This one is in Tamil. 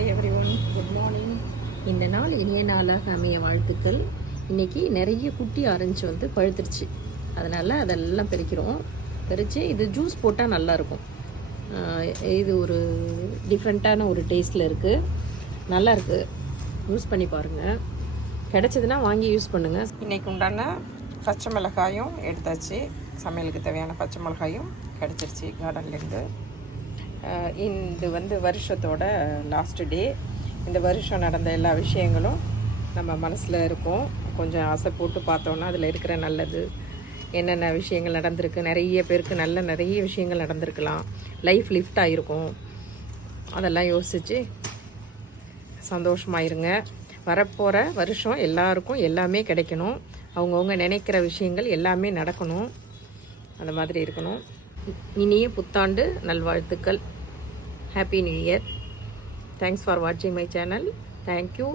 Hi every one, good morning. இந்த நாள் இனிய நாளாக அமைய வாழ்த்துக்கள். இன்றைக்கி நிறைய குட்டி ஆரஞ்சு வந்து பழுத்துருச்சு. அதனால் அதெல்லாம் பறித்து இது ஜூஸ் போட்டால் நல்லாயிருக்கும். இது ஒரு டிஃப்ரெண்ட்டான ஒரு டேஸ்ட்டில் இருக்குது, நல்லாயிருக்கு. யூஸ் பண்ணி பாருங்கள், கிடச்சதுன்னா வாங்கி யூஸ் பண்ணுங்கள். இன்றைக்கி உண்டான பச்சை மிளகாயும் எடுத்தாச்சு. சமையலுக்கு தேவையான பச்சை மிளகாயும் கிடச்சிருச்சு கார்டன்லேருந்து. இது வந்து வருஷத்தோட லாஸ்ட் டே. இந்த வருஷம் நடந்த எல்லா விஷயங்களும் நம்ம மனசில் இருக்கும். கொஞ்சம் ஆசை போட்டு பார்த்தோன்னா அதில் இருக்கிற நல்லது என்னென்ன விஷயங்கள் நடந்திருக்கு. நிறைய பேருக்கு நிறைய விஷயங்கள் நடந்திருக்கலாம். லைஃப் லிஃப்ட் ஆகிருக்கும். அதெல்லாம் யோசித்து சந்தோஷமாயிருங்க. வரப்போகிற வருஷம் எல்லாருக்கும் எல்லாமே கிடைக்கணும். அவங்கவுங்க நினைக்கிற விஷயங்கள் எல்லாமே நடக்கணும். அந்த மாதிரி இருக்கணும். இனிய புத்தாண்டு நல்வாழ்த்துக்கள். Happy New Year. Thanks for watching my channel. Thank you.